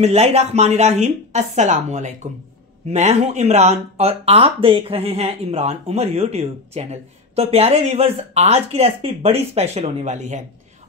बिस्मिल्लाहिर्रहमानिर्रहीम। अस्सलामुअलैकुम। मैं हूं इमरान और आप देख रहे हैं इमरान उमर यूट्यूब चैनल। तो प्यारे व्यूवर्स, आज की रेसिपी बड़ी स्पेशल होने वाली है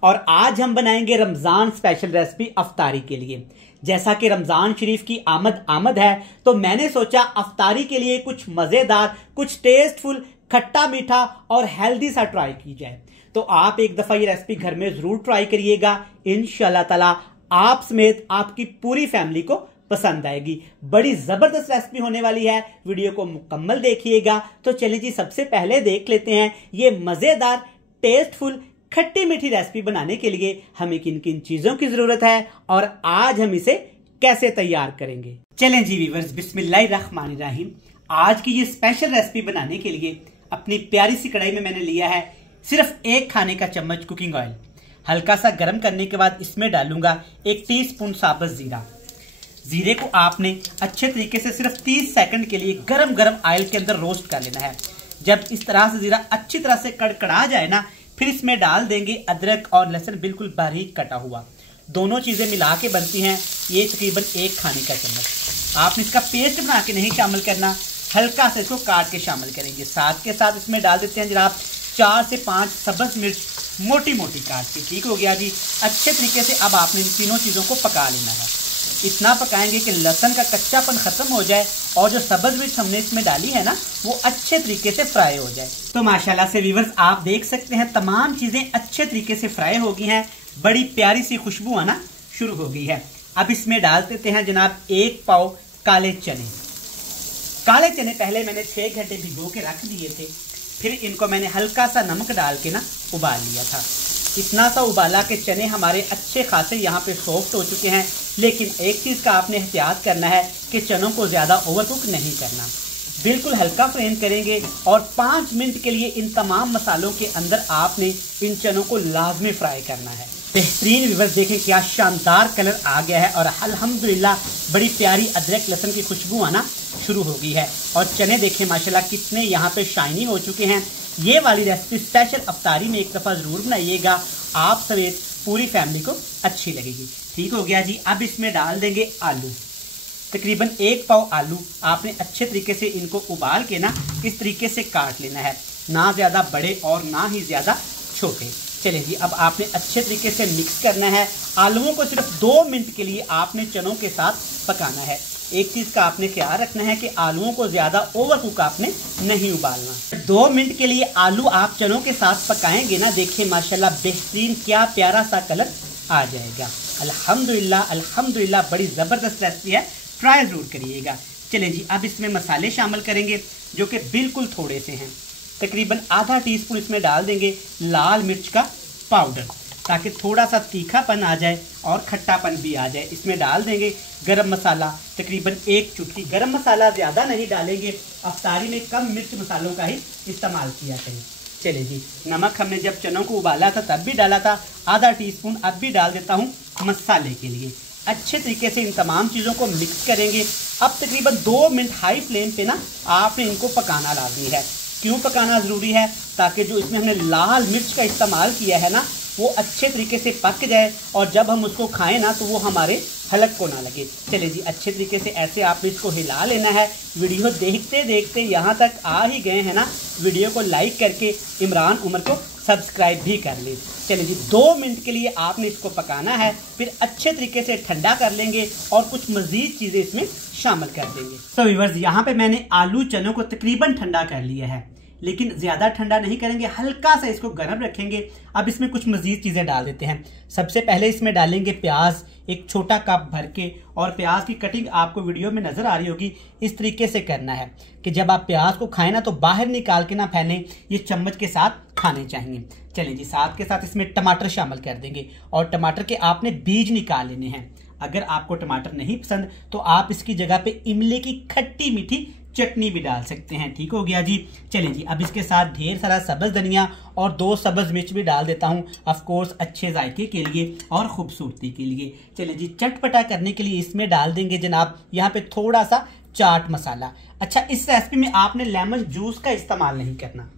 और आज हम बनाएंगे रमजान स्पेशल रेसिपी अफ्तारी के लिए। जैसा कि रमजान शरीफ की आमद है तो मैंने सोचा अफ्तारी के लिए कुछ मजेदार, कुछ टेस्टफुल, खट्टा मीठा और हेल्दी सा ट्राई की जाए। तो आप एक दफा ये रेसिपी घर में जरूर ट्राई करिएगा। इंशाल्लाह ताला आप समेत आपकी पूरी फैमिली को पसंद आएगी। बड़ी जबरदस्त रेसिपी होने वाली है, वीडियो को मुकम्मल देखिएगा। तो चलिए जी, सबसे पहले देख लेते हैं ये मजेदार, टेस्टफुल, खट्टी मीठी रेसिपी बनाने के लिए हमें किन किन चीजों की जरूरत है और आज हम इसे कैसे तैयार करेंगे। चलें जी व्यूअर्स, बिस्मिल्लाहिर्रहमानिर्रहीम। आज की ये स्पेशल रेसिपी बनाने के लिए अपनी प्यारी सी कढ़ाई में मैंने लिया है सिर्फ 1 खाने का चम्मच कुकिंग ऑयल। हल्का सा गर्म करने के बाद इसमें डालूंगा 1 टीस्पून साबुत जीरा। जीरे को आपने अच्छे तरीके से सिर्फ 30 सेकंड के लिए गरम गरम ऑयल के अंदर रोस्ट कर लेना है। जब इस तरह से जीरा अच्छी तरह से कड़कड़ा जाए ना, फिर इसमें डाल देंगे अदरक और लहसुन बिल्कुल बारीक कटा हुआ। दोनों चीजें मिला के बनती हैं ये तकरीबन 1 खाने का चम्मच। आपने इसका पेस्ट बना के नहीं शामिल करना, हल्का से इसको काट के शामिल करेंगे। साथ के साथ इसमें डाल देते हैं जनाब 4 से 5 सब्ज मिर्च मोटी मोटी काट के। ठीक हो गया जी। अच्छे तरीके से अब आपने इन तीनों चीजों को पका लेना है। इतना पकाएंगे कि लहसुन का कच्चापन खत्म हो जाए और जो सब्ज मिर्च हमने इसमें डाली है ना, वो अच्छे तरीके से फ्राई हो जाए। तो माशाल्लाह से व्यूअर्स, आप देख सकते हैं तमाम चीजें अच्छे तरीके से फ्राई हो गई हैं। बड़ी प्यारी सी खुशबू आना शुरू हो गई है। अब इसमें डाल देते हैं जनाब 1 पाव काले चने। काले चने पहले मैंने 6 घंटे भिगो के रख दिए थे, फिर इनको मैंने हल्का सा नमक डाल के ना उबाल लिया था। इतना सा उबाला कि चने हमारे अच्छे खासे यहाँ पे सॉफ्ट हो चुके हैं। लेकिन एक चीज़ का आपने एहतियात करना है कि चनों को ज़्यादा ओवरकुक नहीं करना, बिल्कुल हल्का फ्लेम करेंगे और 5 मिनट के लिए इन तमाम मसालों के अंदर आपने इन चनों को लाजमी फ्राई करना है। बेहतरीन व्यूअर्स, देखें क्या शानदार कलर आ गया है और अल्हम्दुलिल्लाह बड़ी प्यारी अदरक लहसुन की खुशबू आना शुरू हो गई है। और चने देखें माशाल्लाह कितने यहाँ पे शाइनी हो चुके हैं। ये वाली रेसिपी स्पेशल अफ्तारी में एक दफ़ा ज़रूर बनाइएगा, आप समेत पूरी फैमिली को अच्छी लगेगी। ठीक हो गया जी। अब इसमें डाल देंगे आलू। तकरीबन 1 पाव आलू आपने अच्छे तरीके से इनको उबाल के ना इस तरीके से काट लेना है, ना ज़्यादा बड़े और ना ही ज़्यादा छोटे। चलिए जी, अब आपने अच्छे तरीके से मिक्स करना है। आलूओं को सिर्फ 2 मिनट के लिए आपने चनों के साथ पकाना है। एक चीज़ का आपने ख्याल रखना है कि आलूओं को ज़्यादा ओवर कुक आपने नहीं उबालना। 2 मिनट के लिए आलू आप चनों के साथ पकाएंगे ना, देखिए माशाल्लाह बेहतरीन क्या प्यारा सा कलर आ जाएगा। अल्हम्दुलिल्लाह अल्हम्दुलिल्लाह, बड़ी ज़बरदस्त रेसिपी है, ट्राई ज़रूर करिएगा। चलिए जी, अब इसमें मसाले शामिल करेंगे जो कि बिल्कुल थोड़े से हैं। तकरीबन आधा टीस्पून इसमें डाल देंगे लाल मिर्च का पाउडर, ताकि थोड़ा सा तीखापन आ जाए और खट्टापन भी आ जाए। इसमें डाल देंगे गरम मसाला, तकरीबन 1 चुटकी। गरम मसाला ज़्यादा नहीं डालेंगे, अफ्तारी में कम मिर्च मसालों का ही इस्तेमाल किया करें। चलिए जी, नमक हमने जब चनों को उबाला था तब भी डाला था, आधा टीस्पून अब भी डाल देता हूँ मसाले के लिए। अच्छे तरीके से इन तमाम चीज़ों को मिक्स करेंगे। अब तकरीबन 2 मिनट हाई फ्लेम पे ना आपने इनको पकाना लाजमी है। क्यों पकाना ज़रूरी है? ताकि जो इसमें हमने लाल मिर्च का इस्तेमाल किया है ना, वो अच्छे तरीके से पक जाए और जब हम उसको खाएं ना तो वो हमारे हलक को ना लगे। चलिए जी, अच्छे तरीके से ऐसे आपने इसको हिला लेना है। वीडियो देखते देखते यहाँ तक आ ही गए हैं ना, वीडियो को लाइक करके इमरान उमर को सब्सक्राइब भी कर लें। चलिए जी, 2 मिनट के लिए आपने इसको पकाना है, फिर अच्छे तरीके से ठंडा कर लेंगे और कुछ मज़ीद चीज़ें इसमें शामिल कर देंगे। तो व्यूअर्स, यहाँ पे मैंने आलू चनों को तकरीबन ठंडा कर लिया है, लेकिन ज़्यादा ठंडा नहीं करेंगे, हल्का सा इसको गर्म रखेंगे। अब इसमें कुछ मज़ीद चीज़ें डाल देते हैं। सबसे पहले इसमें डालेंगे प्याज, 1 छोटा कप भर के। और प्याज की कटिंग आपको वीडियो में नज़र आ रही होगी। इस तरीके से करना है कि जब आप प्याज को खाएं ना तो बाहर निकाल के ना फैलें, ये चम्मच के साथ खाने चाहिए। चलिए जी, साथ के साथ इसमें टमाटर शामिल कर देंगे और टमाटर के आपने बीज निकाल लेने हैं। अगर आपको टमाटर नहीं पसंद तो आप इसकी जगह पे इमली की खट्टी मीठी चटनी भी डाल सकते हैं। ठीक हो गया जी। चलिए जी, अब इसके साथ ढेर सारा सब्ज धनिया और 2 सब्ज मिर्च भी डाल देता हूँ, ऑफ कोर्स अच्छे जायके के लिए और खूबसूरती के लिए। चलिए जी, चटपटा करने के लिए इसमें डाल देंगे जनाब यहाँ पे थोड़ा सा चाट मसाला। अच्छा, इस रेसिपी में आपने लेमन जूस का इस्तेमाल नहीं करना,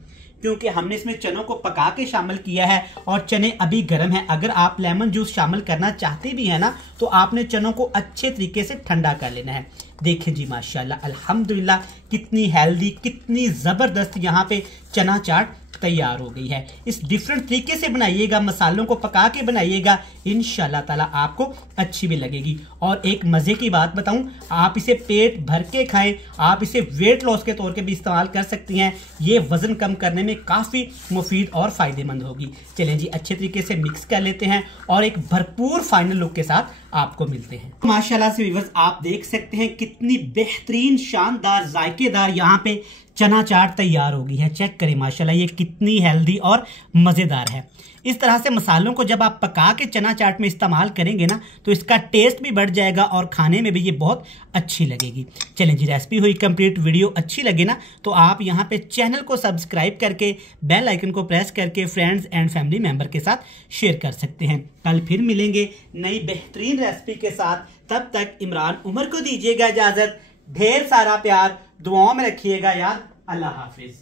क्योंकि हमने इसमें चनों को पका के शामिल किया है और चने अभी गर्म है। अगर आप लेमन जूस शामिल करना चाहते भी है ना, तो आपने चनों को अच्छे तरीके से ठंडा कर लेना है। देखिए जी माशाल्लाह अल्हम्दुलिल्लाह, कितनी हेल्दी, कितनी ज़बरदस्त यहाँ पे चना चाट तैयार हो गई है। इस डिफरेंट तरीके से बनाइएगा, मसालों को पका के बनाइएगा, इंशाल्लाह ताला आपको अच्छी भी लगेगी। और एक मज़े की बात बताऊं, आप इसे पेट भर के खाएं, आप इसे वेट लॉस के तौर पे भी इस्तेमाल कर सकती हैं। ये वज़न कम करने में काफ़ी मुफीद और फ़ायदेमंद होगी। चलें जी, अच्छे तरीके से मिक्स कर लेते हैं और एक भरपूर फाइनल लुक के साथ आपको मिलते हैं। माशाल्लाह से व्यूअर्स, आप देख सकते हैं कितनी बेहतरीन, शानदार, जायकेदार यहाँ पे चना चाट तैयार हो गई है। चेक करें माशाल्लाह, ये कितनी हेल्दी और मज़ेदार है। इस तरह से मसालों को जब आप पका के चना चाट में इस्तेमाल करेंगे ना, तो इसका टेस्ट भी बढ़ जाएगा और खाने में भी ये बहुत अच्छी लगेगी। चलें जी, रेसिपी हुई कंप्लीट। वीडियो अच्छी लगे ना तो आप यहाँ पे चैनल को सब्सक्राइब करके बेल आइकन को प्रेस करके फ्रेंड्स एंड फैमिली मेंबर के साथ शेयर कर सकते हैं। कल फिर मिलेंगे नई बेहतरीन रेसिपी के साथ। तब तक इमरान उमर को दीजिएगा इजाजत। ढेर सारा प्यार, दुआओं में रखिएगा यार। अल्लाह हाफिज।